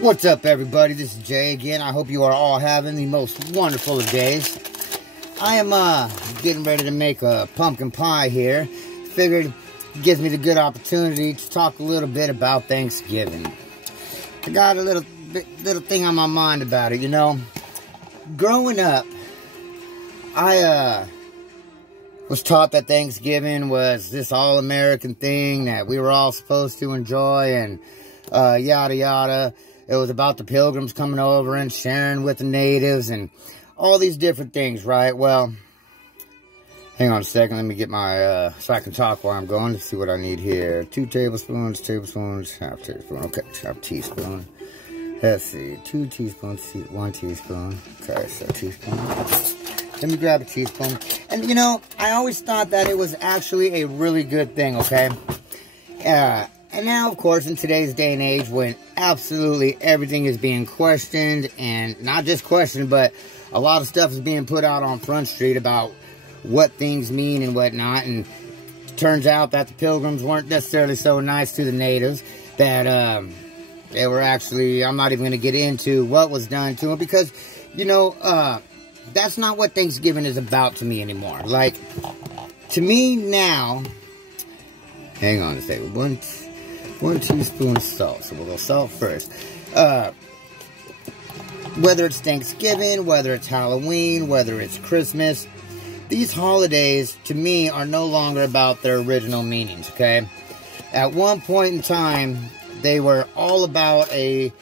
What's up, everybody? This is Jay again. I hope you are all having the most wonderful of days. I am getting ready to make a pumpkin pie here. Figured it gives me the good opportunity to talk a little bit about Thanksgiving. I got a little thing on my mind about it, you know. Growing up, I was taught that Thanksgiving was this all-American thing that we were all supposed to enjoy and yada yada. It was about the pilgrims coming over and sharing with the natives and all these different things, right? Well, hang on a second. Let me get my, so I can talk while I'm going. Let's see what I need here. 2 tablespoons, half tablespoon. Okay, half teaspoon. Let's see, 2 teaspoons, 1 teaspoon. Okay, so teaspoon. Let me grab a teaspoon. And, you know, I always thought that it was actually a really good thing, okay? And now, of course, in today's day and age, when absolutely everything is being questioned, and not just questioned, but a lot of stuff is being put out on Front Street about what things mean and whatnot, and it turns out that the pilgrims weren't necessarily so nice to the natives, that they were actually, I'm not even going to get into what was done to them, because, you know, that's not what Thanksgiving is about to me anymore. Like, to me now, hang on a second, 1 teaspoon of salt. So we'll go salt first. Whether it's Thanksgiving, whether it's Halloween, whether it's Christmas, these holidays, to me, are no longer about their original meanings, okay? At one point in time, they were all about the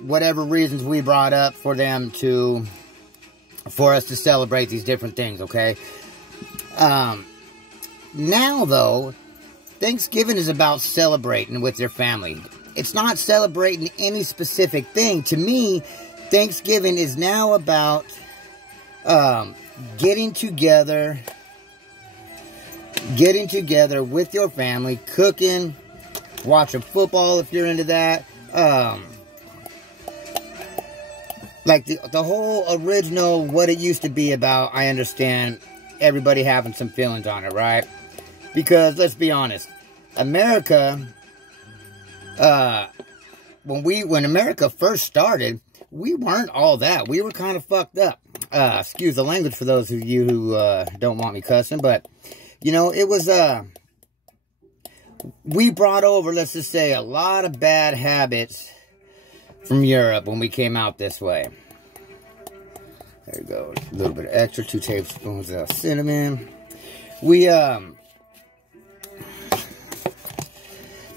whatever reasons we brought up for them to, for us to celebrate these different things, okay? Now, though, Thanksgiving is about celebrating with your family. It's not celebrating any specific thing. To me, Thanksgiving is now about getting together with your family, cooking, watching football if you're into that. Like the whole original, what it used to be about, I understand everybody having some feelings on it, right? Because, let's be honest, America, when America first started, we weren't all that. We were kind of fucked up. Excuse the language for those of you who don't want me cussing, but, you know, it was, we brought over, let's just say, a lot of bad habits from Europe when we came out this way. There you go. A little bit of extra, 2 tablespoons of cinnamon.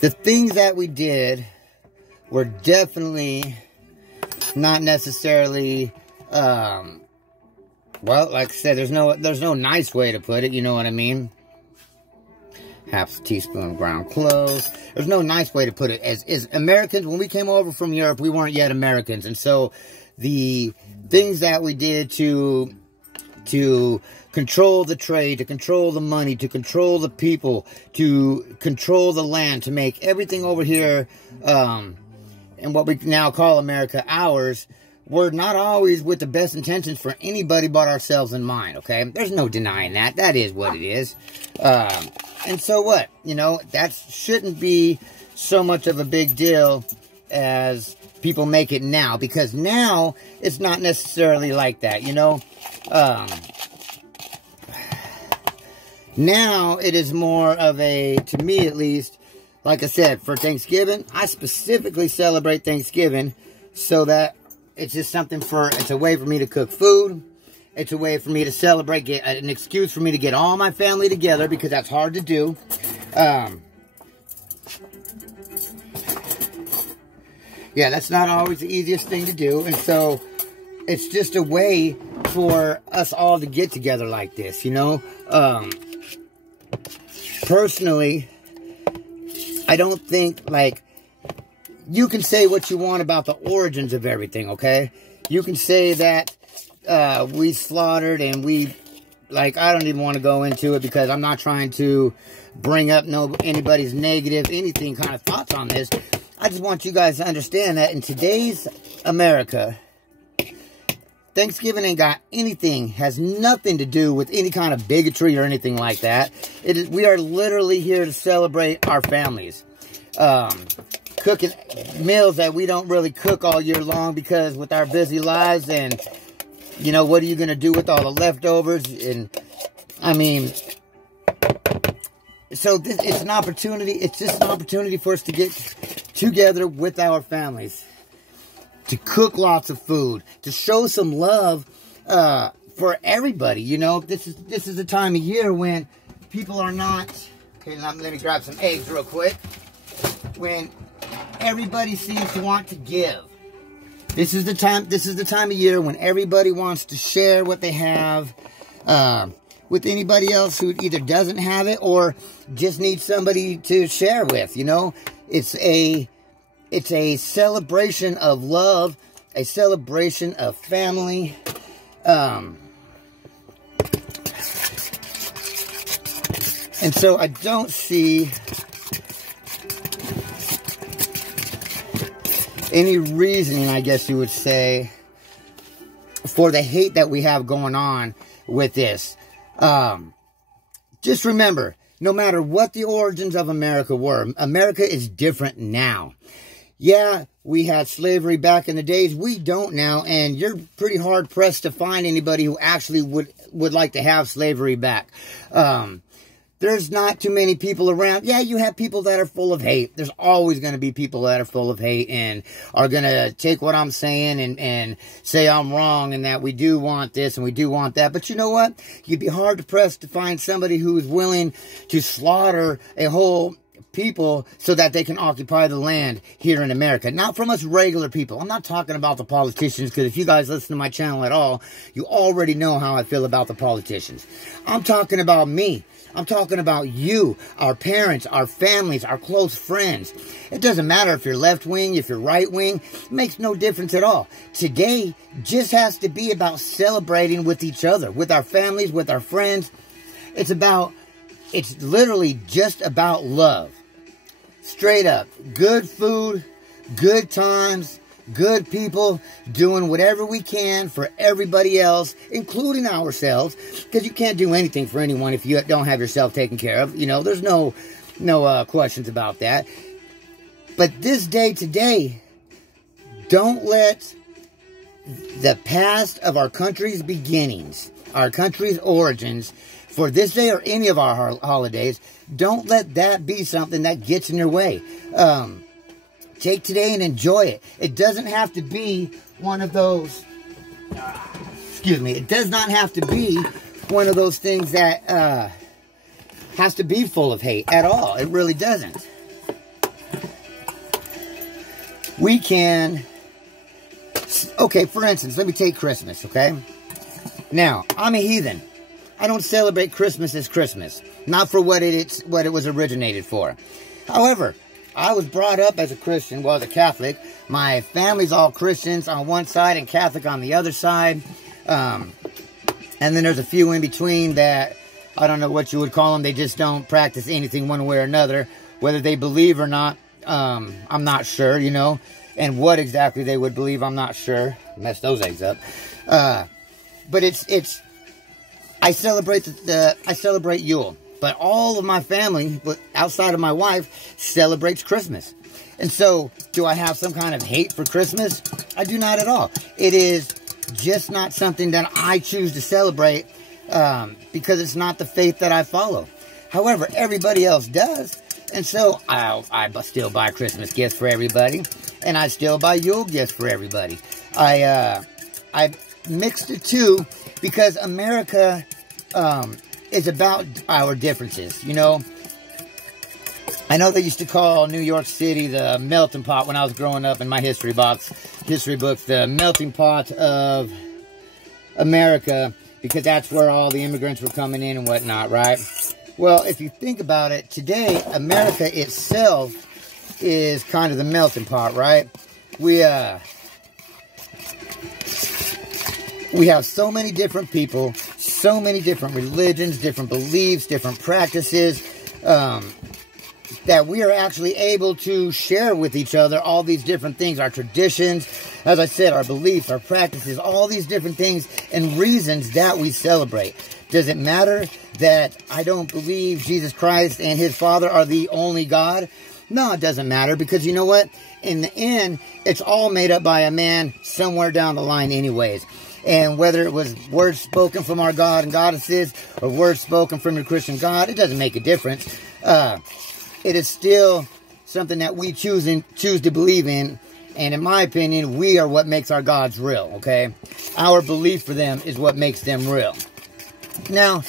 The things that we did were definitely not necessarily, well, like I said, there's no nice way to put it, you know what I mean? Half a teaspoon of ground cloves. There's no nice way to put it. As Americans, when we came over from Europe, we weren't yet Americans. And so the things that we did to control the trade, to control the money, to control the people, to control the land, to make everything over here, and what we now call America ours, we're not always with the best intentions for anybody but ourselves in mind, okay? There's no denying that. That is what it is. And so what? You know, that shouldn't be so much of a big deal as people make it now, because now it's not necessarily like that, you know? Now it is more of a, to me at least, like I said, for Thanksgiving, I specifically celebrate Thanksgiving so that it's just something it's a way for me to cook food. It's a way for me to celebrate, get an excuse for me to get all my family together, because that's hard to do. Yeah, that's not always the easiest thing to do. And so it's just a way for us all to get together like this, you know? Personally, I don't think, like, you can say what you want about the origins of everything, okay? You can say that we slaughtered and we, like, I don't even want to go into it because I'm not trying to bring up anybody's negative, anything kind of thoughts on this. I just want you guys to understand that in today's America, Thanksgiving ain't got anything, has nothing to do with any kind of bigotry or anything like that. We are literally here to celebrate our families. cooking meals that we don't really cook all year long because with our busy lives and, you know, what are you going to do with all the leftovers? And, I mean, so it's an opportunity. It's just an opportunity for us to get together with our families, to cook lots of food, to show some love for everybody. You know, this is a time of year when people are not. Okay, let me grab some eggs real quick. When everybody seems to want to give, this is the time. This is the time of year when everybody wants to share what they have with anybody else who either doesn't have it or just needs somebody to share with. You know, it's a celebration of love, a celebration of family. And so I don't see any reason, I guess you would say, for the hate that we have going on with this. Just remember, no matter what the origins of America were, America is different now. Yeah, we had slavery back in the days. We don't now, and you're pretty hard-pressed to find anybody who actually would like to have slavery back. There's not too many people around. Yeah, you have people that are full of hate. There's always going to be people that are full of hate and are going to take what I'm saying and say I'm wrong and that we do want this and we do want that. But you know what? You'd be hard-pressed to find somebody who is willing to slaughter a whole people so that they can occupy the land here in America. Not from us regular people. I'm not talking about the politicians, because if you guys listen to my channel at all, you already know how I feel about the politicians. I'm talking about me. I'm talking about you, our parents, our families, our close friends. It doesn't matter if you're left-wing, if you're right-wing. It makes no difference at all. Today just has to be about celebrating with each other, with our families, with our friends. It's literally just about love. Straight up. Good food, good times, good people, doing whatever we can for everybody else, including ourselves, because you can't do anything for anyone if you don't have yourself taken care of. You know, there's no questions about that. But this day today, don't let the past of our country's beginnings, our country's origins, for this day or any of our holidays, don't let that be something that gets in your way. Take today and enjoy it. It doesn't have to be one of those, excuse me, it does not have to be one of those things that has to be full of hate at all. It really doesn't. We can, okay, for instance, let me take Christmas, okay? Now, I'm a heathen. I don't celebrate Christmas as Christmas. Not for what it was originated for. However, I was brought up as a Christian, well, as a Catholic. My family's all Christians on one side and Catholic on the other side. And then there's a few in between that, I don't know what you would call them. They just don't practice anything one way or another. Whether they believe or not, I'm not sure, you know. And what exactly they would believe, I'm not sure. Messed those eggs up. But I celebrate Yule. But all of my family, outside of my wife, celebrates Christmas. And so, do I have some kind of hate for Christmas? I do not at all. It is just not something that I choose to celebrate because it's not the faith that I follow. However, everybody else does. And so, I still buy Christmas gifts for everybody. And I still buy Yule gifts for everybody. I mixed the two because America is about our differences, you know. I know they used to call New York City the melting pot when I was growing up in my history books, the melting pot of America, because that's where all the immigrants were coming in and whatnot, right? Well, if you think about it, today, America itself is kind of the melting pot, right? We have so many different people, so many different religions, different beliefs, different practices, that we are actually able to share with each other all these different things, our traditions, as I said, our beliefs, our practices, all these different things and reasons that we celebrate. Does it matter that I don't believe Jesus Christ and his Father are the only God? No, it doesn't matter, because you know what? In the end, it's all made up by a man somewhere down the line anyways. And whether it was words spoken from our God and goddesses or words spoken from your Christian God, it doesn't make a difference. It is still something that we choose to believe in. And in my opinion, we are what makes our gods real, okay? Our belief for them is what makes them real. Now,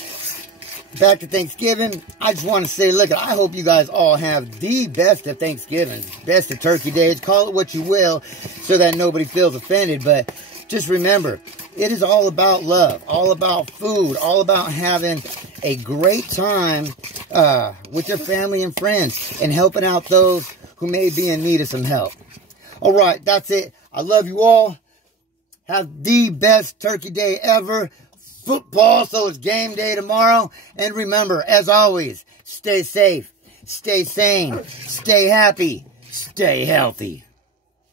back to Thanksgiving, I just want to say, look, I hope you guys all have the best of Thanksgiving, best of Turkey Days, call it what you will, so that nobody feels offended, but just remember, it is all about love, all about food, all about having a great time with your family and friends, and helping out those who may be in need of some help. All right, that's it. I love you all. Have the best Turkey Day ever. Football, so it's game day tomorrow. And remember, as always, stay safe, stay sane, stay happy, stay healthy.